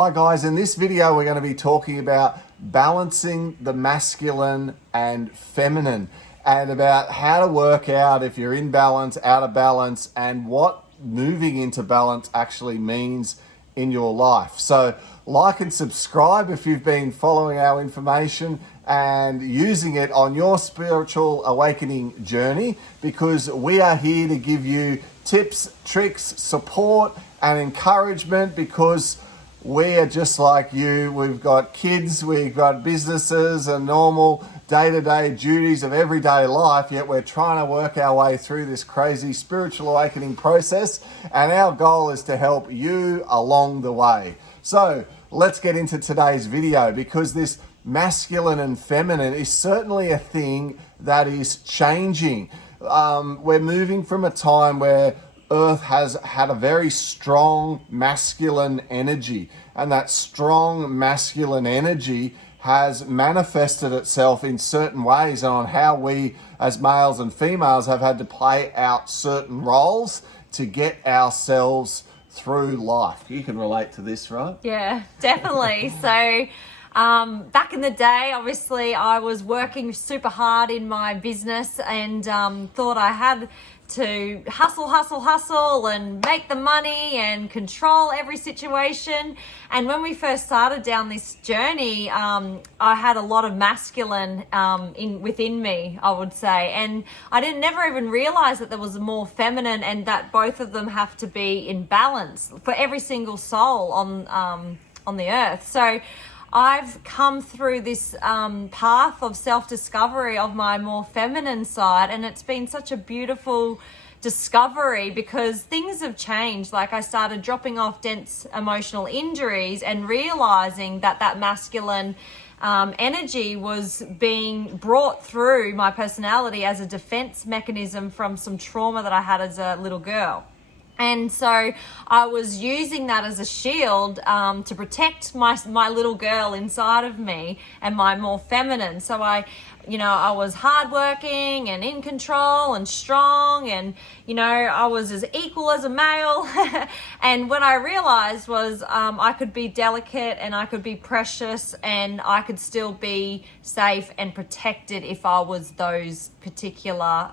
Hi guys, in this video we're going to be talking about balancing the masculine and feminine and about how to work out if you're in balance, out of balance, and what moving into balance actually means in your life. So like and subscribe if you've been following our information and using it on your spiritual awakening journey, because we are here to give you tips, tricks, support and encouragement, because we are just like you. We've got kids, we've got businesses and normal day-to-day duties of everyday life, yet we're trying to work our way through this crazy spiritual awakening process, and our goal is to help you along the way. So let's get into today's video, because this masculine and feminine is certainly a thing that is changing. We're moving from a time where Earth has had a very strong masculine energy, and that strong masculine energy has manifested itself in certain ways on how we as males and females have had to play out certain roles to get ourselves through life. You can relate to this, right? Yeah, definitely. So back in the day, obviously, I was working super hard in my business and thought I had to hustle and make the money and control every situation. And when we first started down this journey, I had a lot of masculine within me, I would say. And I never even realize that there was more feminine, and that both of them have to be in balance for every single soul on the earth. So I've come through this path of self-discovery of my more feminine side, and it's been such a beautiful discovery because things have changed. Like, I started dropping off dense emotional injuries and realizing that masculine energy was being brought through my personality as a defense mechanism from some trauma that I had as a little girl. And so I was using that as a shield to protect my little girl inside of me and my more feminine. So I was hardworking and in control and strong, and, I was as equal as a male. And what I realized was I could be delicate and I could be precious and I could still be safe and protected if I was those particular,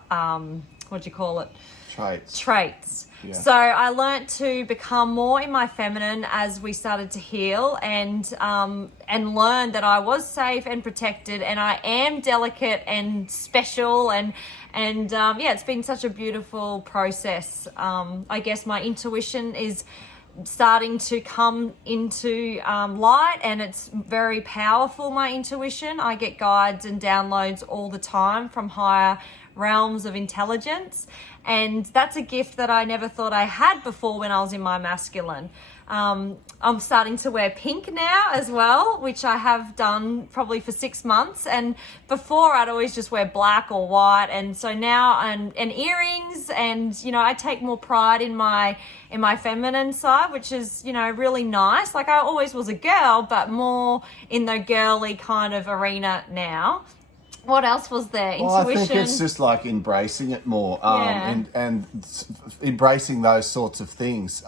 traits. Yeah. So I learnt to become more in my feminine as we started to heal, and learn that I was safe and protected, and I am delicate and special, and it's been such a beautiful process. I guess my intuition is starting to come into light, and it's very powerful, my intuition. I get guides and downloads all the time from higher realms of intelligence, and that's a gift that I never thought I had before when I was in my masculine. I'm starting to wear pink now as well, which I have done probably for 6 months, and before I'd always just wear black or white, and so now and earrings, and I take more pride in my feminine side, which is really nice. Like, I always was a girl, but more in the girly kind of arena now. What else was there? Intuition. Well, I think it's just like embracing it more, and embracing those sorts of things.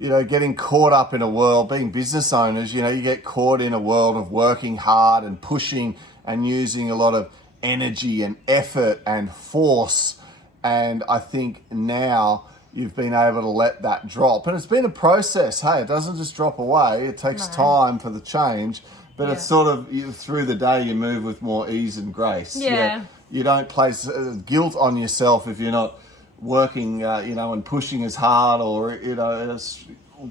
Getting caught up in a world, being business owners, you get caught in a world of working hard and pushing and using a lot of energy and effort and force. And I think now you've been able to let that drop. And it's been a process. Hey, it doesn't just drop away. It takes time for the change. But it's sort of, through the day, you move with more ease and grace. Yeah. You don't place guilt on yourself if you're not working, and pushing as hard, or,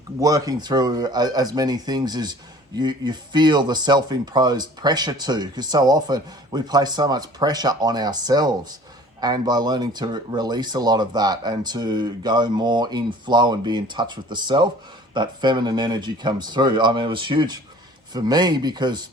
working through as many things as you feel the self-imposed pressure to. Because so often we place so much pressure on ourselves. And by learning to release a lot of that and to go more in flow and be in touch with the self, that feminine energy comes through. I mean, it was huge for me, because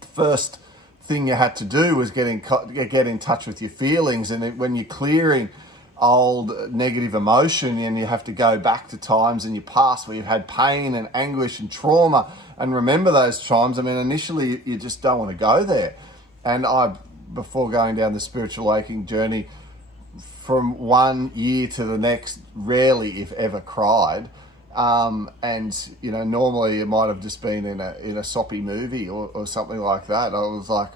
the first thing you had to do was get in touch with your feelings. And when you're clearing old negative emotion, and you have to go back to times in your past where you've had pain and anguish and trauma and remember those times. I mean, initially you just don't want to go there. And before going down the spiritual awakening journey, from 1 year to the next, rarely, if ever, cried. And normally it might have just been in a soppy movie or something like that. I was like,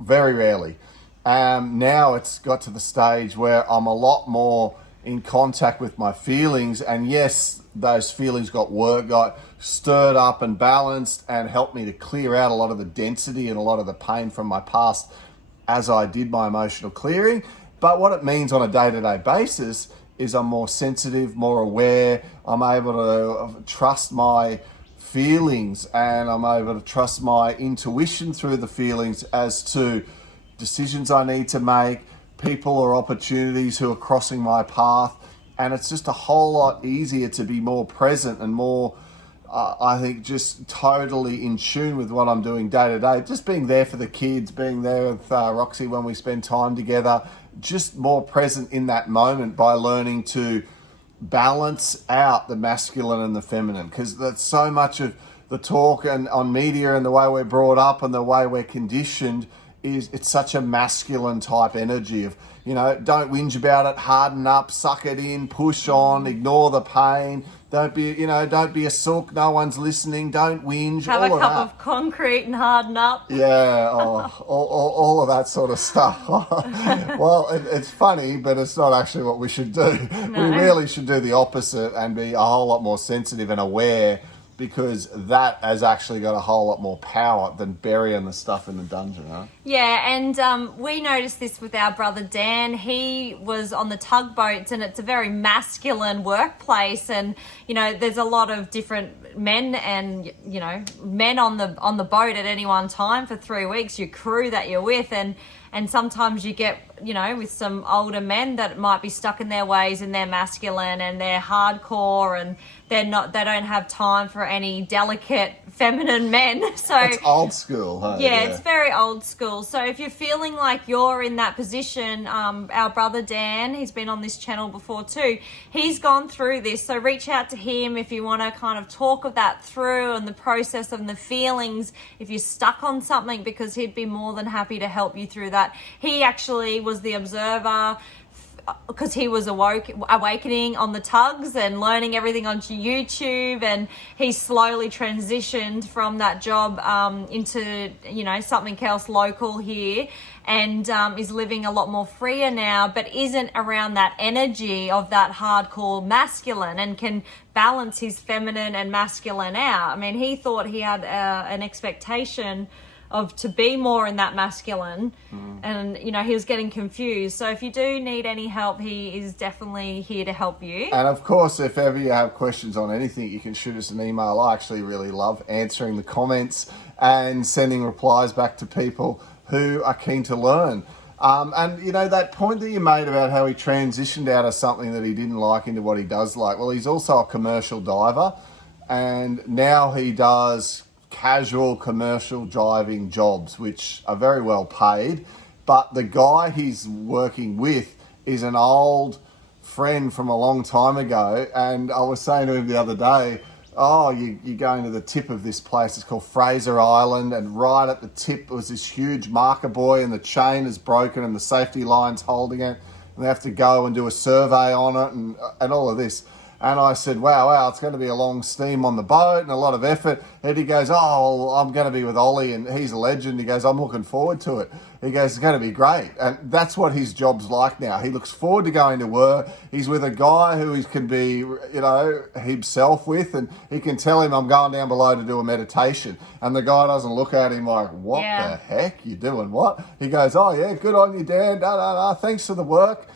very rarely. Now it's got to the stage where I'm a lot more in contact with my feelings, and yes, those feelings got stirred up and balanced and helped me to clear out a lot of the density and a lot of the pain from my past as I did my emotional clearing. But what it means on a day-to-day basis is I'm more sensitive, more aware. I'm able to trust my feelings, and I'm able to trust my intuition through the feelings as to decisions I need to make, people or opportunities who are crossing my path. And it's just a whole lot easier to be more present and more, I think, just totally in tune with what I'm doing day to day. Just being there for the kids, being there with Roxy when we spend time together, just more present in that moment by learning to balance out the masculine and the feminine, because that's so much of the talk and on media and the way we're brought up and the way we're conditioned is it's such a masculine type energy of, don't whinge about it, harden up, suck it in, push on, ignore the pain. Don't be a sook, no one's listening, don't whinge. Have a cup of concrete and harden up. Yeah, all of that sort of stuff. Well, it's funny, but it's not actually what we should do. No. We really should do the opposite and be a whole lot more sensitive and aware, because that has actually got a whole lot more power than burying the stuff in the dungeon, huh? Yeah, and we noticed this with our brother Dan. He was on the tugboats, and it's a very masculine workplace, and there's a lot of different men and men on the boat at any one time for 3 weeks. Your crew that you're with, and sometimes you get with some older men that might be stuck in their ways and they're masculine and they're hardcore and they don't have time for any delicate feminine men. So it's old school, huh? Yeah, it's very old school. So if you're feeling like you're in that position, our brother Dan, he's been on this channel before too, he's gone through this. So reach out to him if you want to kind of talk of that through and the process and the feelings if you're stuck on something, because he'd be more than happy to help you through that. He actually was the observer because he was awakening on the tugs and learning everything on YouTube, and he slowly transitioned from that job into something else local here, and is living a lot more freer now, but isn't around that energy of that hardcore masculine and can balance his feminine and masculine out. I mean, he thought he had an expectation to be more in that masculine, and he was getting confused. So if you do need any help, he is definitely here to help you. And of course, if ever you have questions on anything, you can shoot us an email. I actually really love answering the comments and sending replies back to people who are keen to learn. And that point that you made about how he transitioned out of something that he didn't like into what he does like. Well, he's also a commercial diver, and now he does casual commercial driving jobs, which are very well paid. But the guy he's working with is an old friend from a long time ago. And I was saying to him the other day, you're going to the tip of this place. It's called Fraser Island. And right at the tip was this huge marker buoy, and the chain is broken and the safety line's holding it. And they have to go and do a survey on it and all of this. And I said, wow, it's going to be a long steam on the boat and a lot of effort. And he goes, I'm going to be with Ollie, and he's a legend. He goes, I'm looking forward to it. He goes, it's going to be great. And that's what his job's like now. He looks forward to going to work. He's with a guy who he can be, himself with, and he can tell him, I'm going down below to do a meditation. And the guy doesn't look at him like, what the heck? You doing what? He goes, oh, yeah, good on you, Dan. Thanks for the work.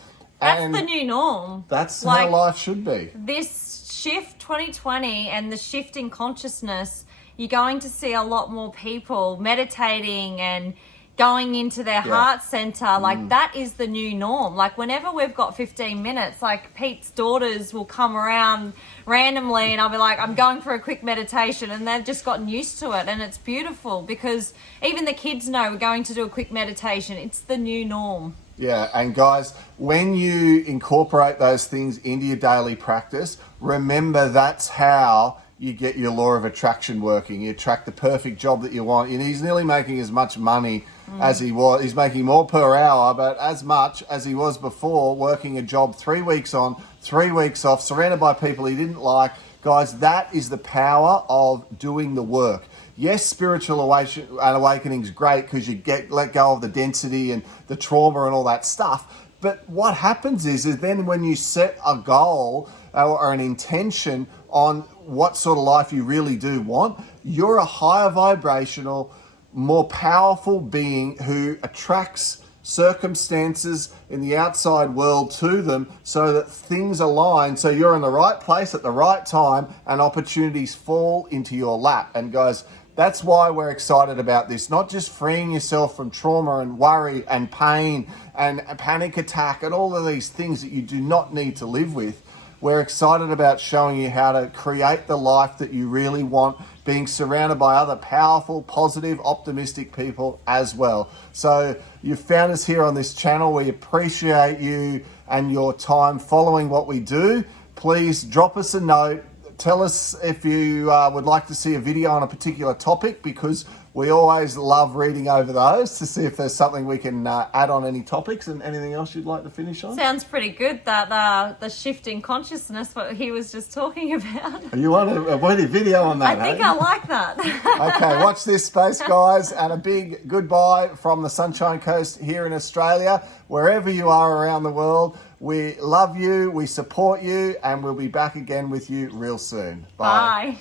That's the new norm. That's how life should be. This shift 2020 and the shift in consciousness, you're going to see a lot more people meditating and going into their heart center. Like that is the new norm. Like whenever we've got 15 minutes, like Pete's daughters will come around randomly and I'll be like, I'm going for a quick meditation, and they've just gotten used to it. And it's beautiful because even the kids know we're going to do a quick meditation. It's the new norm. Yeah, and guys, when you incorporate those things into your daily practice, remember that's how you get your law of attraction working. You attract the perfect job that you want. And he's nearly making as much money as he was. He's making more per hour, but as much as he was before, working a job 3 weeks on, 3 weeks off, surrounded by people he didn't like, Guys, that is the power of doing the work. Yes, spiritual awakening is great because you let go of the density and the trauma and all that stuff. But what happens is then when you set a goal or an intention on what sort of life you really do want, you're a higher vibrational, more powerful being who attracts circumstances in the outside world to them so that things align, so you're in the right place at the right time and opportunities fall into your lap. And guys, that's why we're excited about this, not just freeing yourself from trauma and worry and pain and a panic attack and all of these things that you do not need to live with. We're excited about showing you how to create the life that you really want, being surrounded by other powerful, positive, optimistic people as well. So you've found us here on this channel. We appreciate you and your time following what we do. Please drop us a note. Tell us if you would like to see a video on a particular topic, because we always love reading over those to see if there's something we can add on any topics. And anything else you'd like to finish on? Sounds pretty good, that the shift in consciousness, what he was just talking about. You want a video on that? I think I like that. Okay, watch this space, guys, and a big goodbye from the Sunshine Coast here in Australia, wherever you are around the world. We love you, we support you, and we'll be back again with you real soon. Bye. Bye.